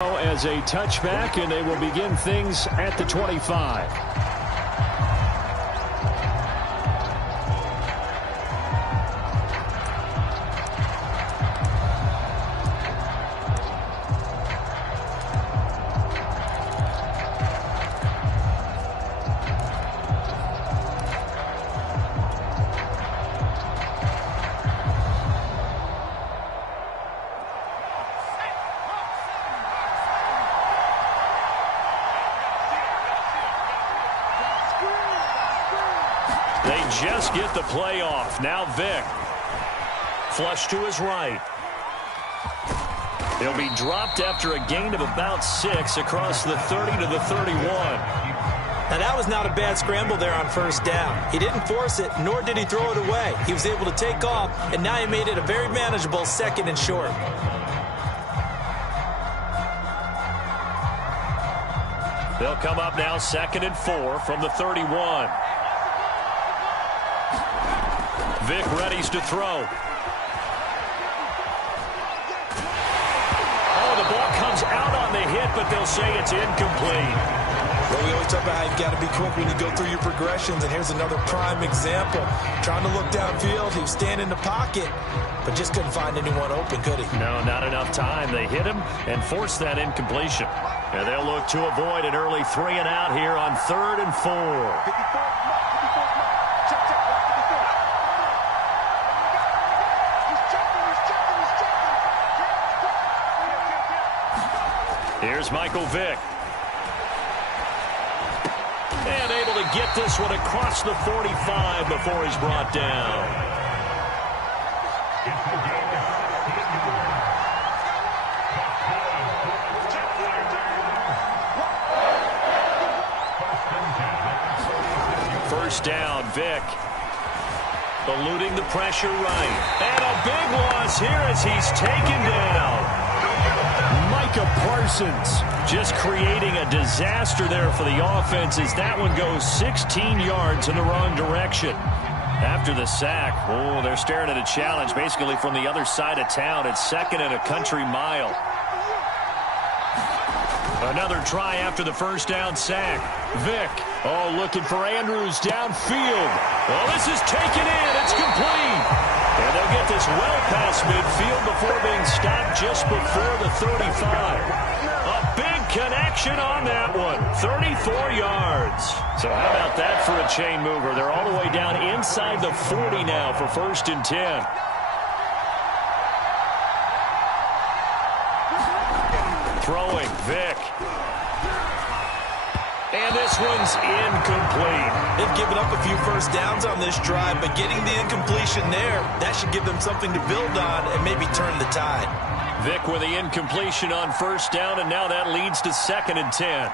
As a touchback, and they will begin things at the 25. They just get the play off. Now Vick. Flush to his right. He'll be dropped after a gain of about 6 across the 30 to the 31. Now that was not a bad scramble there on first down. He didn't force it, nor did he throw it away. He was able to take off, and now he made it a very manageable 2nd and short. They'll come up now 2nd and 4 from the 31. Vick readies to throw. Oh, the ball comes out on the hit, but they'll say it's incomplete. Well, we always talk about how you've got to be quick when you go through your progressions, and here's another prime example. Trying to look downfield, he was standing in the pocket, but just couldn't find anyone open, could he? No, not enough time. They hit him and forced that incompletion. And they'll look to avoid an early 3 and out here on 3rd and 4. Here's Michael Vick. And able to get this one across the 45 before he's brought down. First down, Vick. Eluding the pressure right. And a big loss here as he's taken down. Parsons just creating a disaster there for the offense as that one goes 16 yards in the wrong direction. After the sack, oh, they're staring at a challenge basically from the other side of town. It's 2nd and a country mile. Another try after the first down sack. Vick, oh, looking for Andrews downfield. Oh, this is taken in. It's complete. And they'll get this well past midfield before being stopped just before the 35. A big connection on that one. 34 yards. So how about that for a chain mover? They're all the way down inside the 40 now for 1st and 10. Throwing, Vick. And this one's incomplete. They've given up a few first downs on this drive, but getting the incompletion there, that should give them something to build on and maybe turn the tide. Vick with the incompletion on first down, and now that leads to 2nd and 10.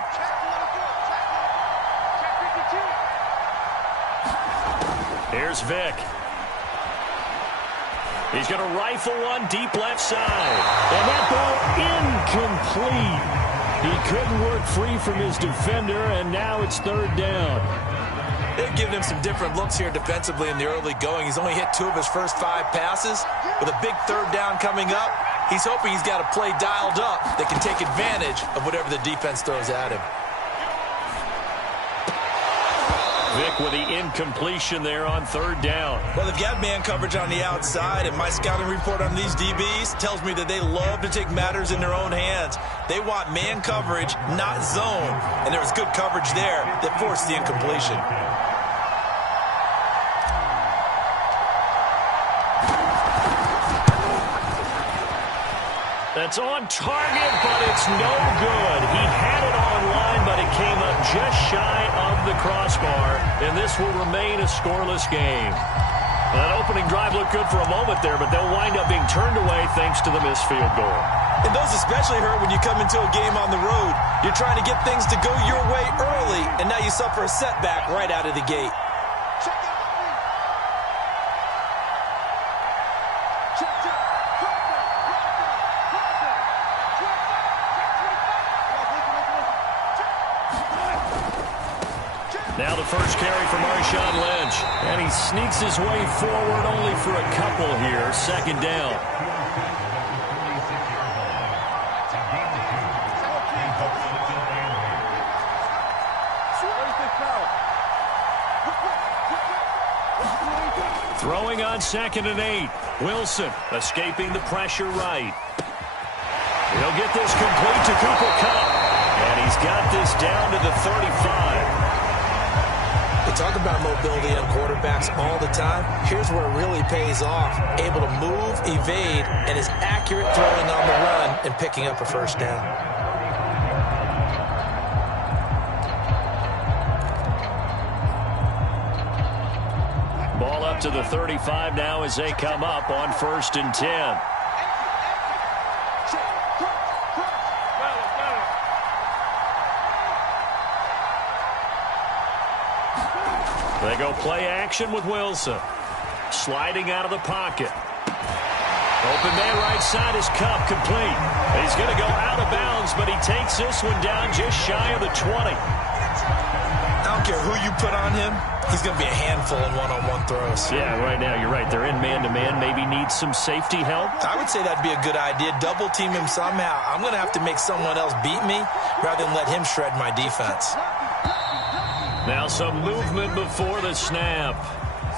Here's Vick. He's going to rifle one deep left side. And that ball incomplete. He couldn't work free from his defender, and now it's 3rd down. They've given him some different looks here defensively in the early going. He's only hit 2 of his first 5 passes. With a big 3rd down coming up, he's hoping he's got a play dialed up that can take advantage of whatever the defense throws at him. Vick with the incompletion there on 3rd down. Well, they've got man coverage on the outside, and my scouting report on these DBs tells me that they love to take matters in their own hands. They want man coverage, not zone, and there was good coverage there that forced the incompletion. That's on target, but it's no good. He had it online, but it came up just shy of the crossbar, and this will remain a scoreless game. That opening drive looked good for a moment there, but they'll wind up being turned away thanks to the missed field goal. And those especially hurt when you come into a game on the road. You're trying to get things to go your way early, and now you suffer a setback right out of the gate. Now the first carry for Marshawn Lynch. And he sneaks his way forward only for a couple here. 2nd down. Throwing on 2nd and 8. Wilson escaping the pressure right. He'll get this complete to Cooper Kupp. And he's got this down to the 35. We talk about mobility on quarterbacks all the time. Here's where it really pays off. Able to move, evade, and is accurate throwing on the run and picking up a first down. Ball up to the 35 now as they come up on 1st and 10. They go play action with Wilson. Sliding out of the pocket. Open man right side is Kupp, complete. He's going to go out of bounds, but he takes this one down just shy of the 20. I don't care who you put on him. He's going to be a handful in one-on-one throws. Yeah, right now you're right. They're in man-to-man. Maybe need some safety help. I would say that'd be a good idea. Double team him somehow. I'm going to have to make someone else beat me rather than let him shred my defense. Now some movement before the snap.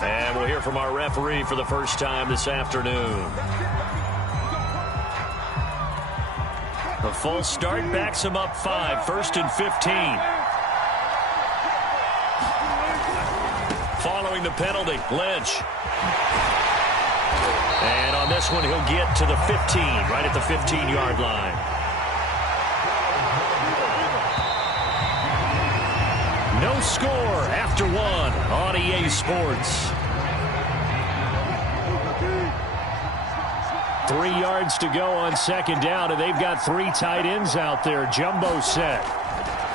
And we'll hear from our referee for the first time this afternoon. The false start backs him up 5. 1st and 15. Following the penalty, Lynch. And on this one, he'll get to the 15, right at the 15-yard line. No score after 1 on EA Sports. 3 yards to go on 2nd down, and they've got 3 tight ends out there. Jumbo set.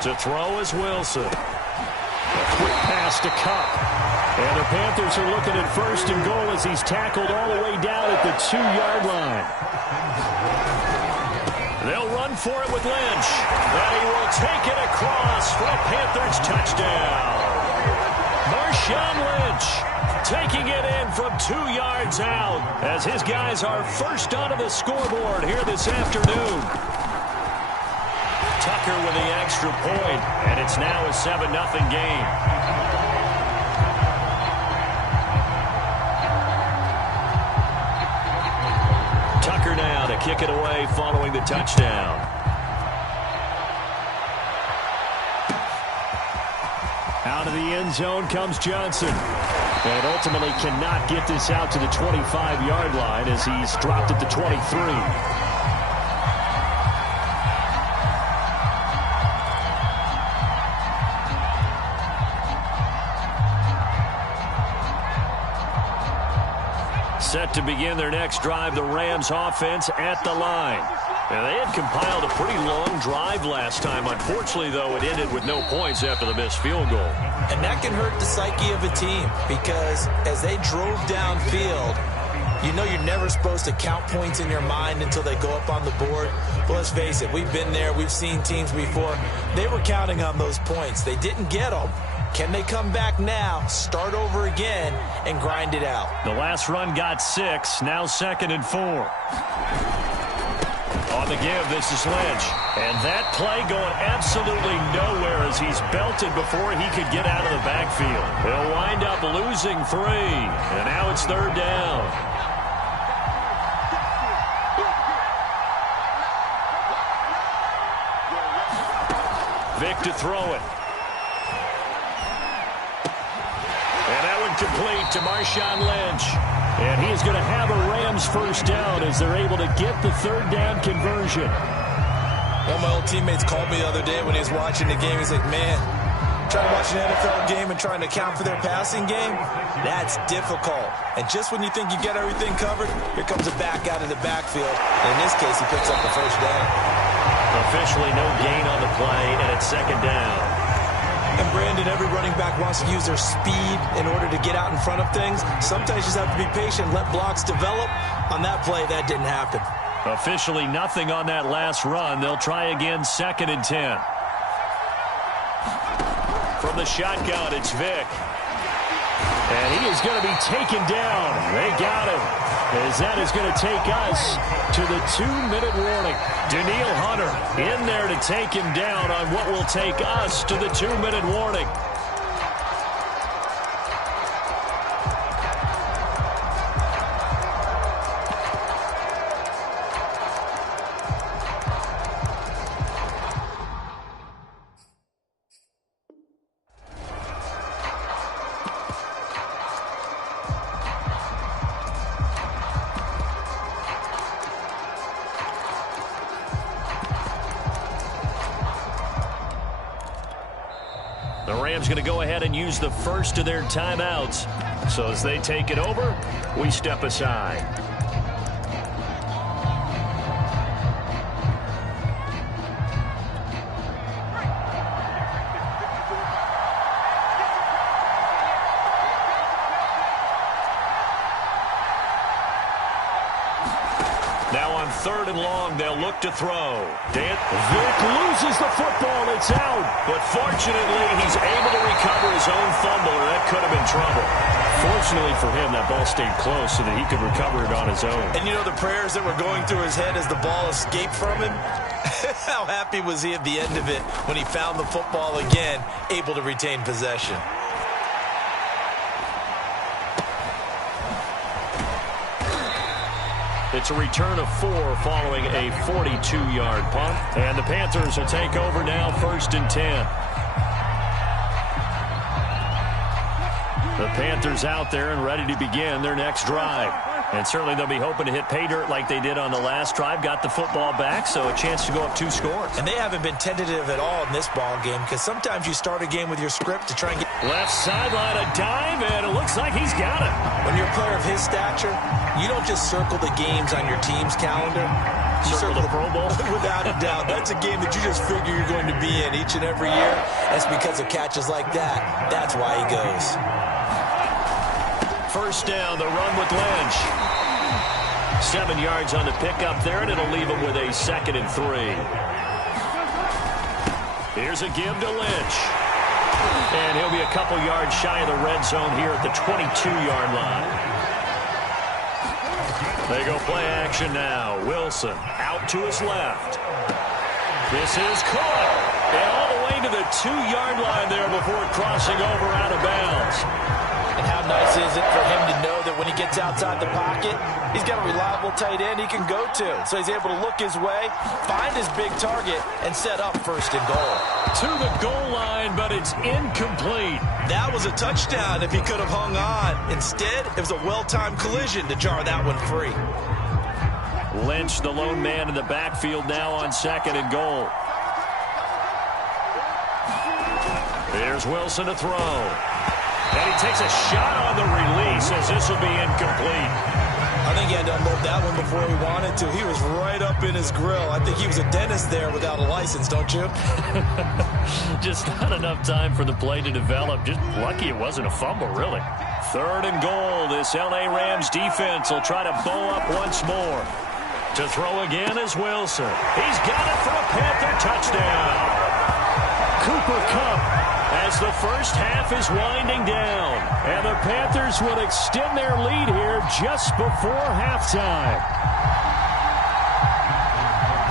To throw is Wilson. A quick pass to Kupp. And the Panthers are looking at 1st and goal as he's tackled all the way down at the 2-yard line. They'll run for it with Lynch. And he will take it across for a Panthers touchdown. Marshawn Lynch taking it in from 2 yards out as his guys are first onto the scoreboard here this afternoon. Tucker with the extra point, and it's now a 7-0 game. Tucker now to kick it away following the touchdown. Out of the end zone comes Johnson. And ultimately cannot get this out to the 25-yard line as he's dropped at the 23. Set to begin their next drive, the Rams offense at the line. Now, they had compiled a pretty long drive last time. Unfortunately, though, it ended with no points after the missed field goal. And that can hurt the psyche of a team because as they drove downfield, you know you're never supposed to count points in your mind until they go up on the board. But let's face it, we've been there. We've seen teams before. They were counting on those points. They didn't get them. Can they come back now, start over again, and grind it out? The last run got 6, now 2nd and 4. On the give, this is Lynch. And that play going absolutely nowhere as he's belted before he could get out of the backfield. He'll wind up losing 3, and now it's 3rd down. Vic to throw it. And that one complete to Marshawn Lynch. And he is going to have a Rams first down as they're able to get the 3rd down conversion. One of my old teammates called me the other day when he was watching the game. He's like, man, trying to watch an NFL game and trying to account for their passing game, that's difficult. And just when you think you get everything covered, here comes a back out of the backfield. And in this case, he picks up the first down. Officially no gain on the play, and it's 2nd down. And Brandon, every running back wants to use their speed in order to get out in front of things. Sometimes you just have to be patient, let blocks develop. On that play, that didn't happen. Officially nothing on that last run. They'll try again, 2nd and 10. From the shotgun, it's Vic. And he is going to be taken down. They got him. As that is going to take us to the 2-minute warning. Daniil Hunter in there to take him down on what will take us to the 2-minute warning. The Rams going to go ahead and use the first of their timeouts. So as they take it over, we step aside. Now on 3rd and long, they'll look to throw. Vic loses the football. It's out. But fortunately, he's able to recover his own fumble, or that could have been trouble. Fortunately for him, that ball stayed close so that he could recover it on his own. And you know the prayers that were going through his head as the ball escaped from him? How happy was he at the end of it when he found the football again, able to retain possession? It's a return of 4 following a 42-yard punt. And the Panthers will take over now, 1st and 10. The Panthers out there and ready to begin their next drive. And certainly they'll be hoping to hit pay dirt like they did on the last drive. Got the football back, so a chance to go up 2 scores. And they haven't been tentative at all in this ball game, because sometimes you start a game with your script to try and get... Left sideline, a dive, and it looks like he's got it. When you're a player of his stature, you don't just circle the games on your team's calendar. You circle the Pro Bowl? Without a doubt. That's a game that you just figure you're going to be in each and every year. That's because of catches like that. That's why he goes. 1st down, the run with Lynch. 7 yards on the pickup there, and it'll leave him with a 2nd and 3. Here's a give to Lynch. And he'll be a couple yards shy of the red zone here at the 22-yard line. They go play action now. Wilson out to his left. This is caught. And all the way to the 2-yard line there before crossing over out of bounds. And how nice is it for him to know that when he gets outside the pocket, he's got a reliable tight end he can go to. So he's able to look his way, find his big target, and set up 1st and goal. To the goal line, but it's incomplete. That was a touchdown if he could have hung on. Instead, it was a well-timed collision to jar that one free. Lynch, the lone man in the backfield now on 2nd and goal. Here's Wilson to throw. And he takes a shot on the release as this will be incomplete. I think he had to unload that one before he wanted to. He was right up in his grill. I think he was a dentist there without a license, don't you? Just not enough time for the play to develop. Just lucky it wasn't a fumble, really. 3rd and goal. This L.A. Rams defense will try to bow up once more. To throw again is Wilson. He's got it for a Panther touchdown. Cooper Kupp as the first half is winding down. And the Panthers will extend their lead here just before halftime.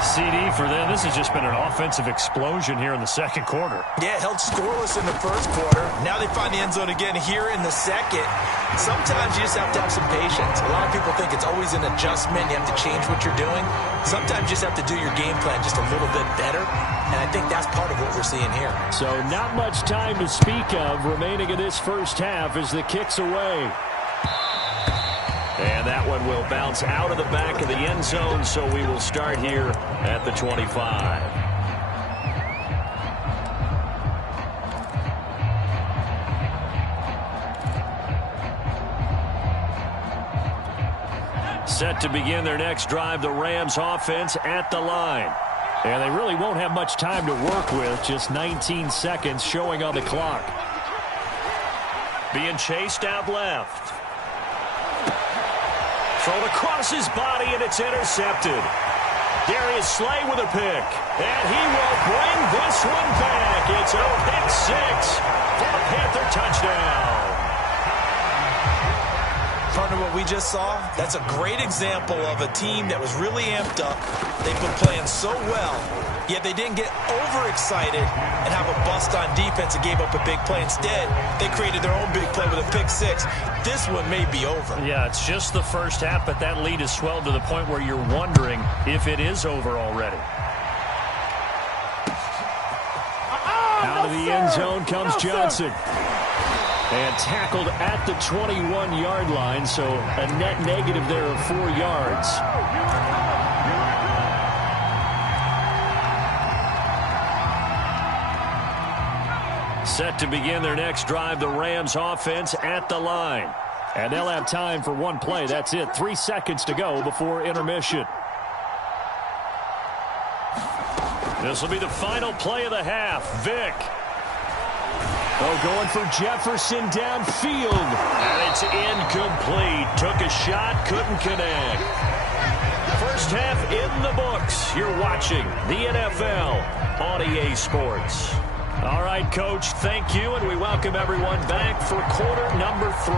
CD for them. This has just been an offensive explosion here in the 2nd quarter. Yeah, held scoreless in the 1st quarter. Now they find the end zone again here in the 2nd. Sometimes you just have to have some patience. A lot of people think it's always an adjustment. You have to change what you're doing. Sometimes you just have to do your game plan just a little bit better. And I think that's part of what we're seeing here. So not much time to speak of remaining in this 1st half as the kick's away. And that one will bounce out of the back of the end zone, so we will start here at the 25. Set to begin their next drive, the Rams offense at the line. And they really won't have much time to work with, just 19 seconds showing on the clock. Being chased out left. Thrown across his body, and it's intercepted. Darius Slay with a pick. And he will bring this one back. It's a pick 6 for a Panther touchdown. Partner, what we just saw, that's a great example of a team that was really amped up. They've been playing so well, yet they didn't get overexcited and have a bust on defense and gave up a big play. Instead, they created their own big play with a pick 6. This one may be over. Yeah, it's just the first half, but that lead has swelled to the point where you're wondering if it is over already. Out of the end zone comes Johnson. And tackled at the 21-yard line, so a net negative there of 4 yards. Set to begin their next drive, the Rams offense at the line. And they'll have time for one play. That's it. 3 seconds to go before intermission. This will be the final play of the half. Vick. Oh, going for Jefferson downfield. And it's incomplete. Took a shot, couldn't connect. First half in the books. You're watching the NFL on EA Sports. All right, Coach, thank you, and we welcome everyone back for quarter number 3.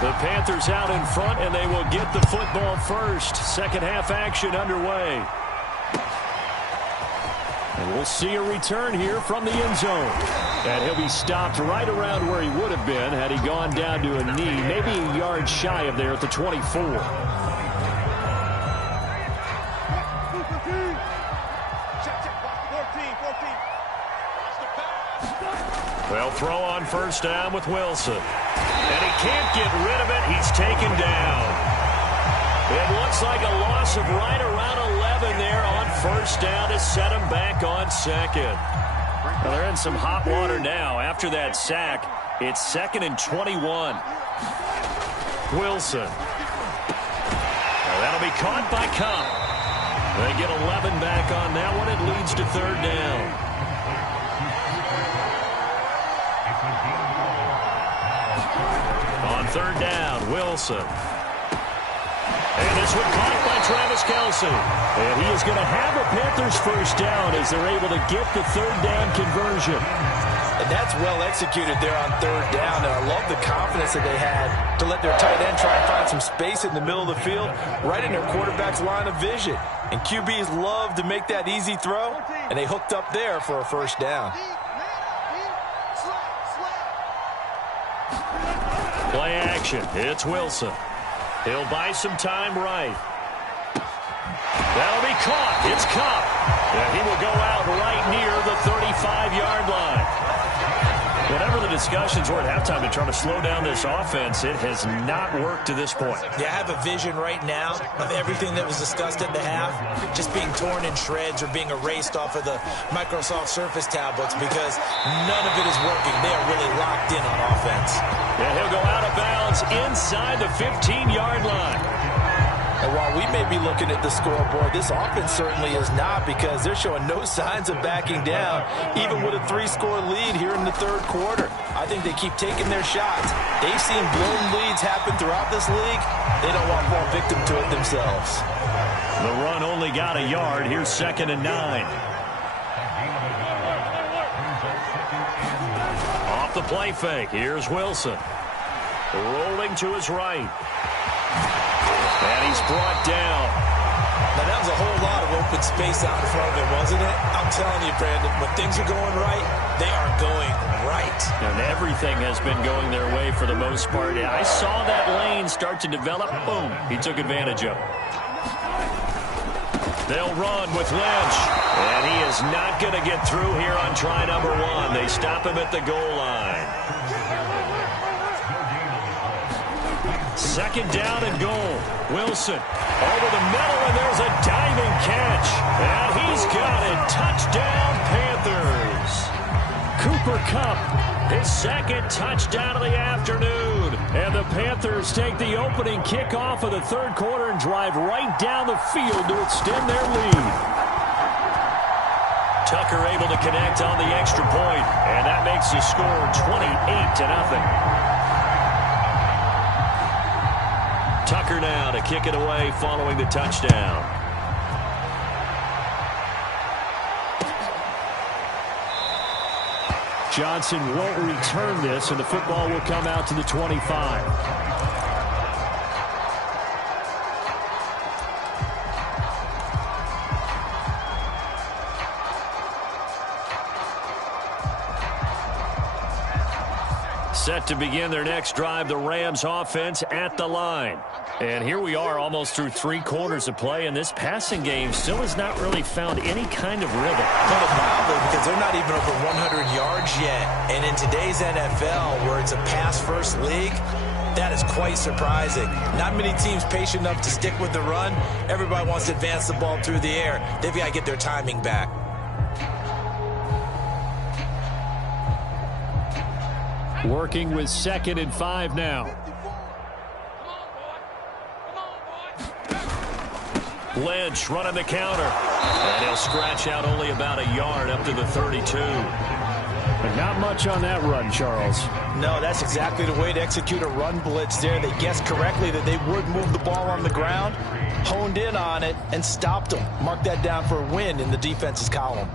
The Panthers out in front, and they will get the football first. Second half action underway. And we'll see a return here from the end zone. And he'll be stopped right around where he would have been had he gone down to a knee, maybe a yard shy of there at the 24. They'll throw on first down with Wilson. And he can't get rid of it. He's taken down. It looks like a loss of right around 11 there on first down to set him back on second. Well, they're in some hot water now. After that sack, it's 2nd and 21. Wilson. Well, that'll be caught by Cup. They get 11 back on that one. It leads to third down. On third down, Wilson. And this one caught by Travis Kelce. And he is going to have a Panthers first down as they're able to get the third down conversion. And that's well executed there on third down. And I love the confidence that they had to let their tight end try and find some space in the middle of the field, right in their quarterback's line of vision. And QBs love to make that easy throw, and they hooked up there for a first down. Play action. It's Wilson. He'll buy some time right. That'll be caught. It's Cup. And he will go out right near the 35-yard line. Whatever the discussions were at halftime to try to slow down this offense, it has not worked to this point. Yeah, I have a vision right now of everything that was discussed at the half just being torn in shreds or being erased off of the Microsoft Surface tablets because none of it is working. They are really locked in on offense. And he'll go out of bounds inside the 15-yard line. And while we may be looking at the scoreboard, this offense certainly is not because they're showing no signs of backing down, even with a 3-score lead here in the third quarter. I think they keep taking their shots. They've seen blown leads happen throughout this league. They don't want to fall victim to it themselves. The run only got a yard. Here's 2nd and 9. Off the play fake. Here's Wilson. Rolling to his right. And he's brought down. Now, that was a whole lot of open space out in front of him, wasn't it? I'm telling you, Brandon, when things are going right, they are going right. And everything has been going their way for the most part. I saw that lane start to develop. Boom. He took advantage of it. They'll run with Lynch. And he is not going to get through here on try number 1. They stop him at the goal line. 2nd down and goal. Wilson over the middle, and there's a diving catch. And he's got it. Touchdown, Panthers. Cooper Kupp, his 2nd touchdown of the afternoon. And the Panthers take the opening kickoff of the third quarter and drive right down the field to extend their lead. Tucker able to connect on the extra point, and that makes the score 28-0. Tucker now to kick it away following the touchdown. Johnson won't return this, and the football will come out to the 25. Set to begin their next drive, the Rams offense at the line. And here we are almost through 3 quarters of play, and this passing game still has not really found any kind of rhythm. Put it mildly, because they're not even over 100 yards yet. And in today's NFL, where it's a pass-first league, that is quite surprising. Not many teams patient enough to stick with the run. Everybody wants to advance the ball through the air. They've got to get their timing back. Working with 2nd and 5 now. Lynch running the counter. And he'll scratch out only about a yard up to the 32. But not much on that run, Charles. No, that's exactly the way to execute a run blitz there. They guessed correctly that they would move the ball on the ground, honed in on it, and stopped them. Mark that down for a win in the defense's column.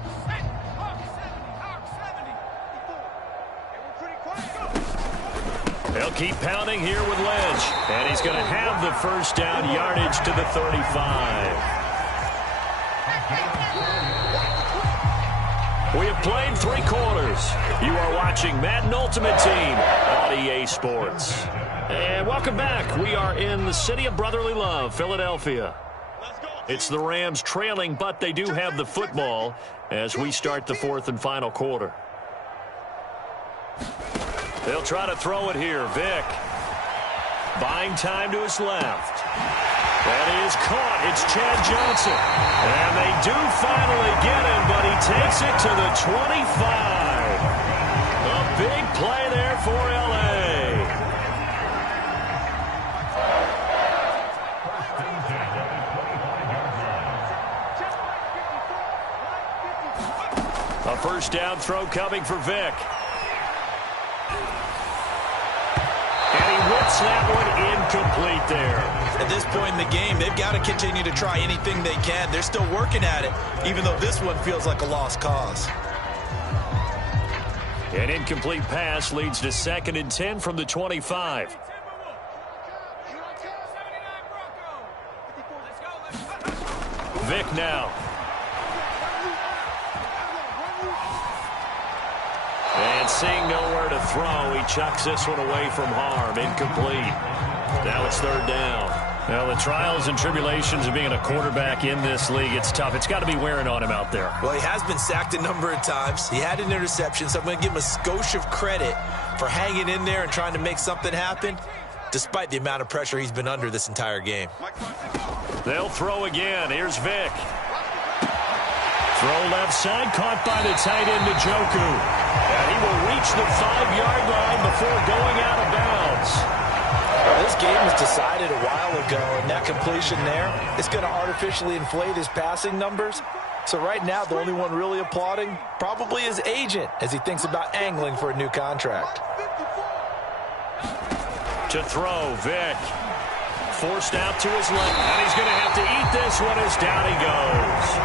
They'll keep pounding here with Lynch. And he's going to have the first down, yardage to the 35. We have played 3 quarters. You are watching Madden Ultimate Team on EA Sports. And welcome back. We are in the city of brotherly love, Philadelphia. It's the Rams trailing, but they do have the football as we start the 4th and final quarter. They'll try to throw it here. Vick buying time to his left. That is caught. It's Chad Johnson. And they do finally get him, but he takes it to the 25. A big play there for L.A. A first down throw coming for Vick. And he whips that one incomplete there. At this point in the game, they've got to continue to try anything they can. They're still working at it, even though this one feels like a lost cause. An incomplete pass leads to 2nd and 10 from the 25. Vick now. And seeing nowhere to throw, he chucks this one away from harm. Incomplete. Now it's 3rd down. Well, the trials and tribulations of being a quarterback in this league, it's tough. It's got to be wearing on him out there. Well, he has been sacked a number of times. He had an interception, so I'm going to give him a skosh of credit for hanging in there and trying to make something happen, despite the amount of pressure he's been under this entire game. They'll throw again. Here's Vick. Throw left side, caught by the tight end, Njoku. And he will reach the 5-yard line before going out of bounds. This game was decided a while ago, and that completion there is going to artificially inflate his passing numbers. So right now, the only one really applauding probably his agent as he thinks about angling for a new contract. To throw, Vick. Forced out to his left, and he's going to have to eat this one as down he goes.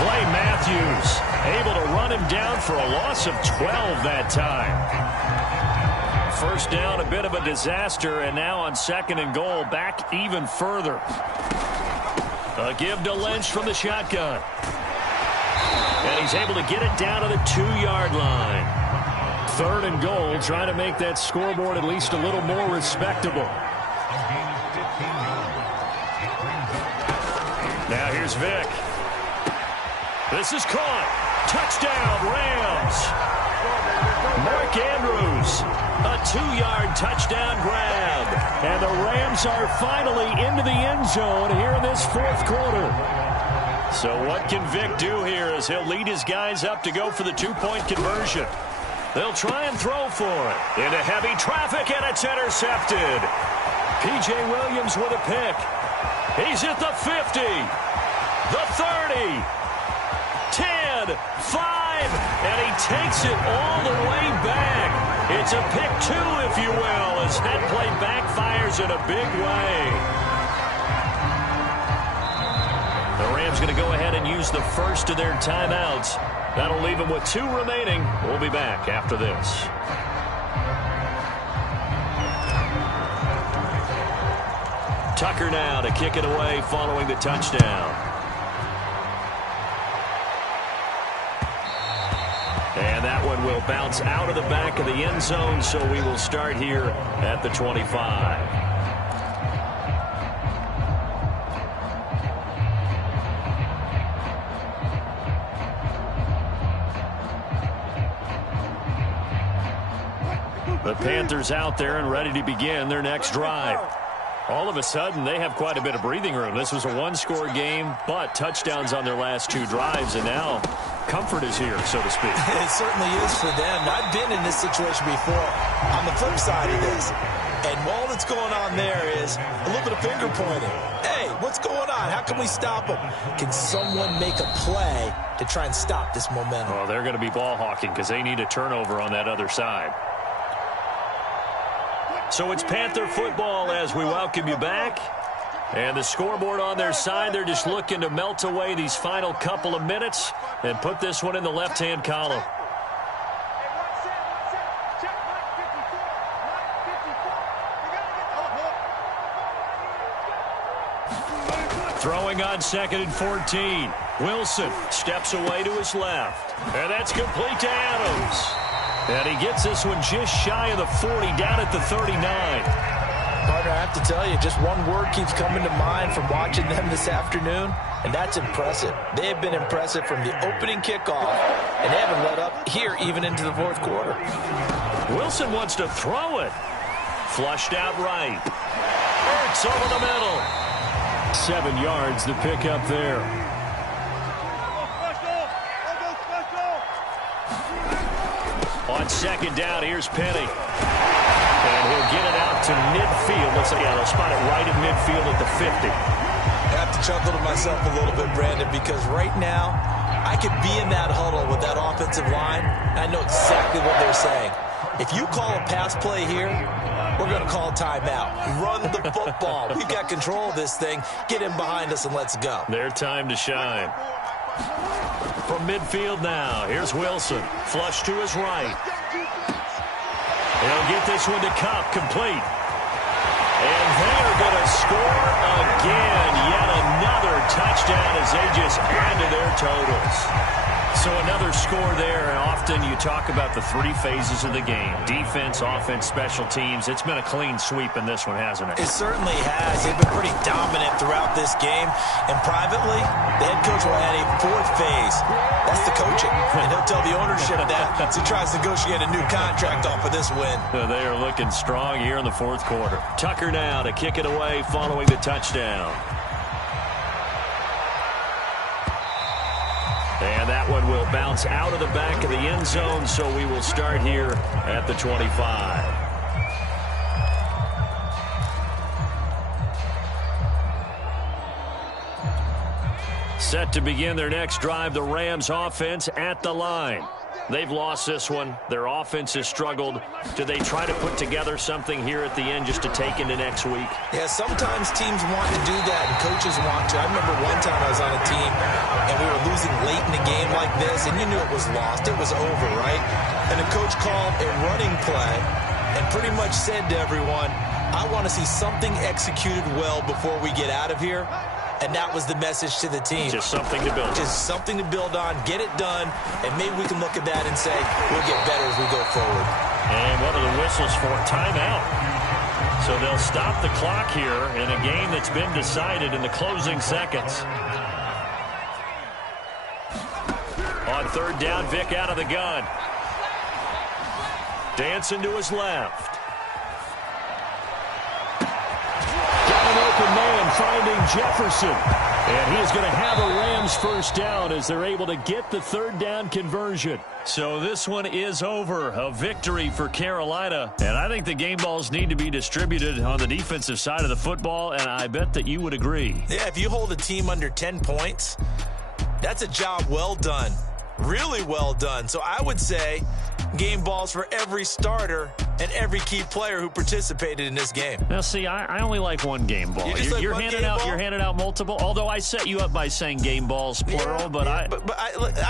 Clay Matthews able to run him down for a loss of 12 that time. First down, a bit of a disaster, and now on 2nd and goal, back even further. A give to Lynch from the shotgun. And he's able to get it down to the 2-yard line. 3rd and goal, trying to make that scoreboard at least a little more respectable. Now here's Vick. This is caught. Touchdown, Rams. Mark Andrews, a 2-yard touchdown grab. And the Rams are finally into the end zone here in this 4th quarter. So what can Vick do here as he'll lead his guys up to go for the 2-point conversion? They'll try and throw for it. Into heavy traffic, and it's intercepted. P.J. Williams with a pick. He's at the 50, the 30, 10, 5, and he takes it all the way back. It's a pick 2, if you will, as that play backfires in a big way. The Rams going to go ahead and use the first of their timeouts. That'll leave them with 2 remaining. We'll be back after this. Tucker now to kick it away following the touchdown. And that one will bounce out of the back of the end zone, so we will start here at the 25. The Panthers out there and ready to begin their next drive. All of a sudden, they have quite a bit of breathing room. This was a 1-score game, but touchdowns on their last 2 drives, and now comfort is here, so to speak. It certainly is for them. I've been in this situation before on the flip side of this. And all that's going on there is a little bit of finger pointing. Hey, what's going on? How can we stop them? Can someone make a play to try and stop this momentum? Well, they're going to be ball hawking because they need a turnover on that other side. So it's Panther football as we welcome you back. And the scoreboard on their side, they're just looking to melt away these final couple of minutes and put this one in the left-hand column. Throwing on 2nd and 14. Wilson steps away to his left. And that's complete to Adams. And he gets this one just shy of the 40, down at the 39. Partner, I have to tell you, just one word keeps coming to mind from watching them this afternoon, and that's impressive. They have been impressive from the opening kickoff, and they haven't let up here even into the fourth quarter. Wilson wants to throw it. Flushed out right. Hurts over the middle. 7 yards to pick up there. On 2nd down, here's Penny. And he'll get it out to midfield. Looks like they'll spot it right in midfield at the 50. I have to chuckle to myself a little bit, Brandon, because right now I could be in that huddle with that offensive line. I know exactly what they're saying. If you call a pass play here, we're going to call timeout. Run the football. We've got control of this thing. Get him behind us and let's go. Their time to shine. From midfield now, here's Wilson. Flush to his right. He'll get this one to Cup, complete. And they're going to score again. Yet another touchdown as they just add to their totals. So another score there, and often you talk about the 3 phases of the game. Defense, offense, special teams. It's been a clean sweep in this one, hasn't it? It certainly has. They've been pretty dominant throughout this game. And privately, the head coach will add a 4th phase. That's the coaching. And he'll tell the ownership that as he tries to negotiate a new contract off of this win. They are looking strong here in the 4th quarter. Tucker now to kick it away following the touchdown. And that one will bounce out of the back of the end zone, so we will start here at the 25. Set to begin their next drive, the Rams offense at the line. They've lost this one. Their offense has struggled. Do they try to put together something here at the end just to take into next week? Yeah, sometimes teams want to do that and coaches want to. I remember one time I was on a team and we were losing late in a game like this, and you knew it was lost. It was over, right? And the coach called a running play and pretty much said to everyone, I want to see something executed well before we get out of here. And that was the message to the team. Just something to build on. Just something to build on, get it done, and maybe we can look at that and say, we'll get better as we go forward. And one of the whistles for timeout. So they'll stop the clock here in a game that's been decided in the closing seconds. On 3rd down, Vic out of the gun. Dancing to his left. Open man finding Jefferson. And he is going to have a Rams first down as they're able to get the 3rd down conversion. So this one is over. A victory for Carolina. And I think the game balls need to be distributed on the defensive side of the football, and I bet that you would agree. Yeah, if you hold a team under 10 points, that's a job well done. Really well done. So I would say game balls for every starter and every key player who participated in this game. Now, see, I only like one game ball. You're handing out multiple. Although I set you up by saying game balls plural, but I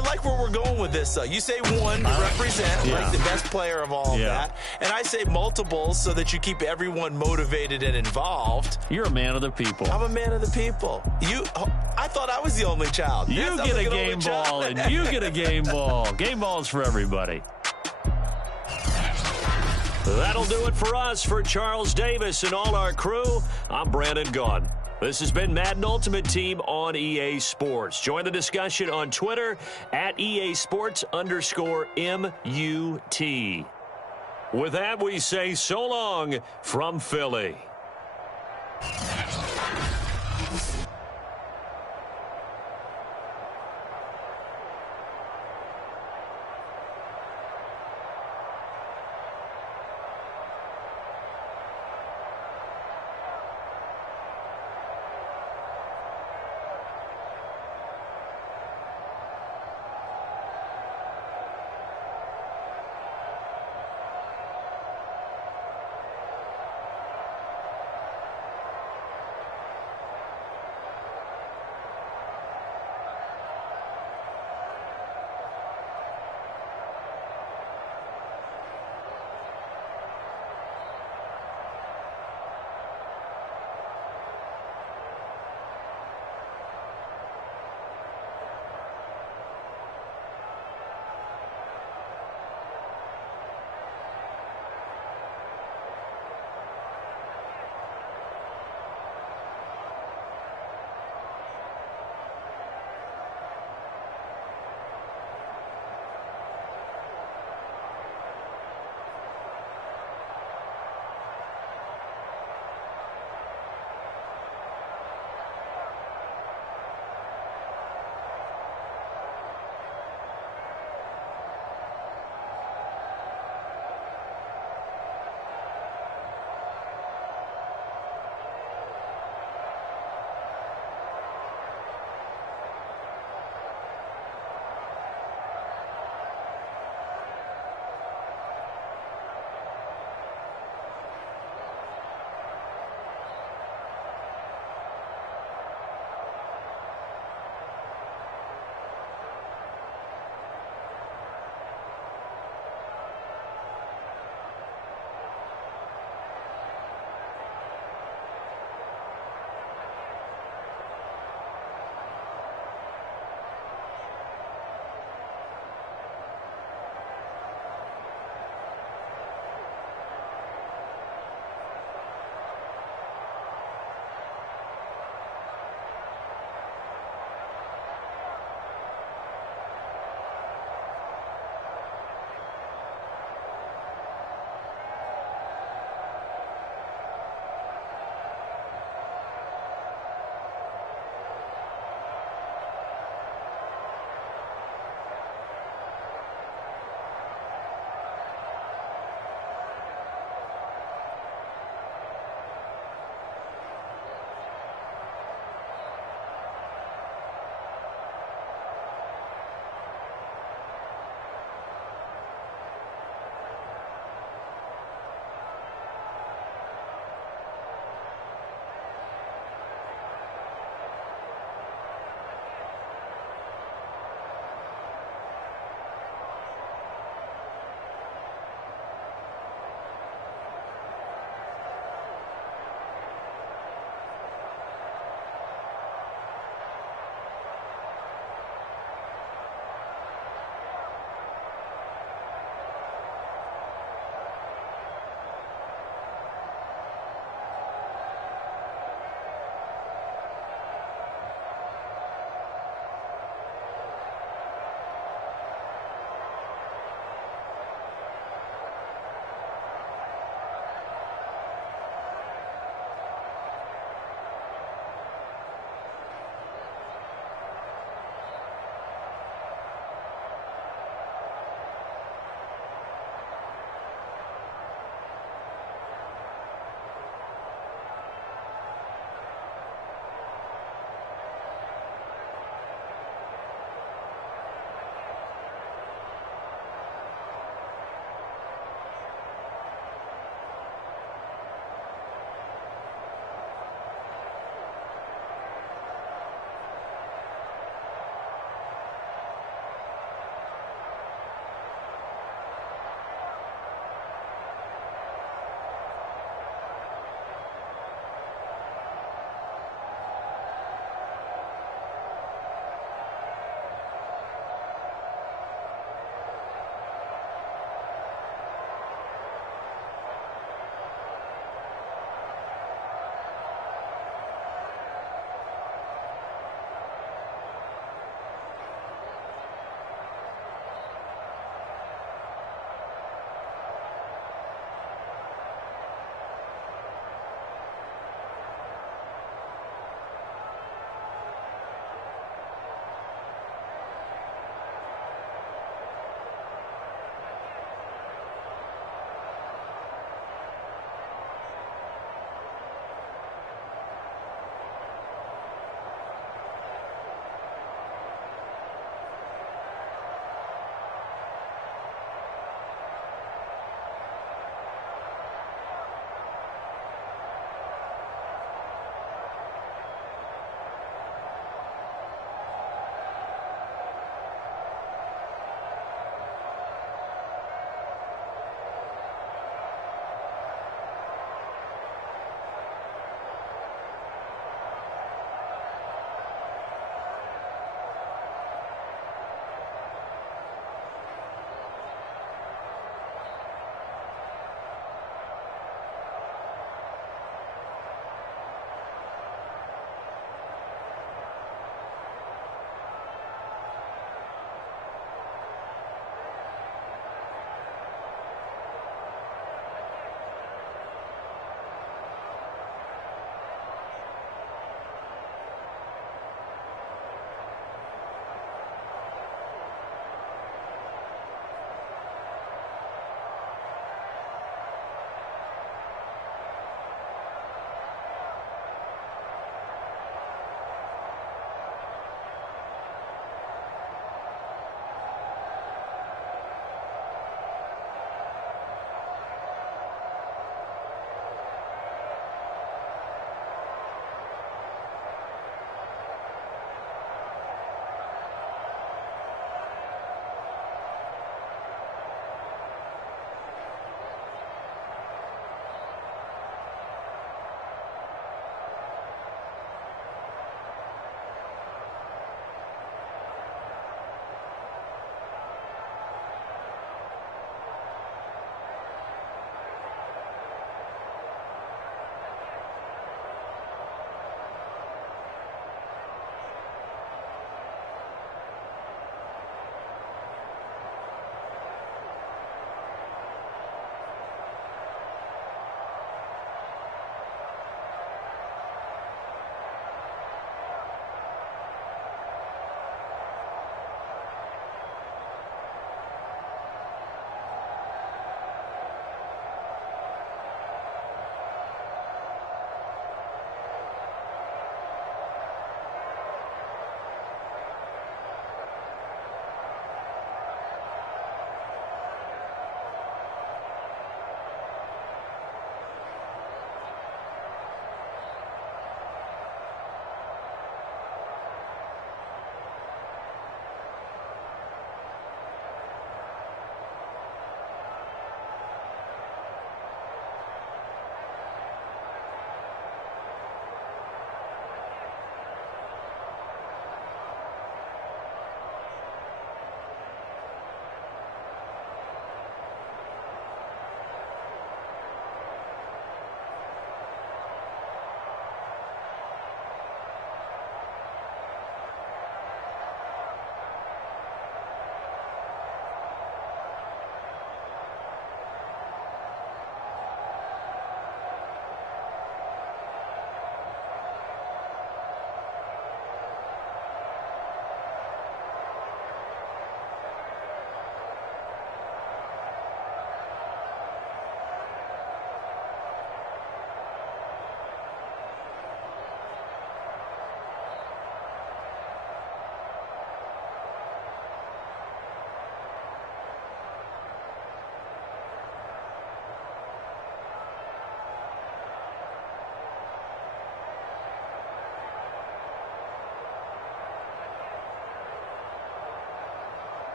like where we're going with this. You say one to represent like the best player of all of that, and I say multiples so that you keep everyone motivated and involved. You're a man of the people. I'm a man of the people. I thought I was the only child. You get a game ball, and you get a game ball. Game balls for everybody. That'll do it for us. For Charles Davis and all our crew, I'm Brandon Gaudin. This has been Madden Ultimate Team on EA Sports. Join the discussion on Twitter at EA Sports_MUT. With that, we say so long from Philly.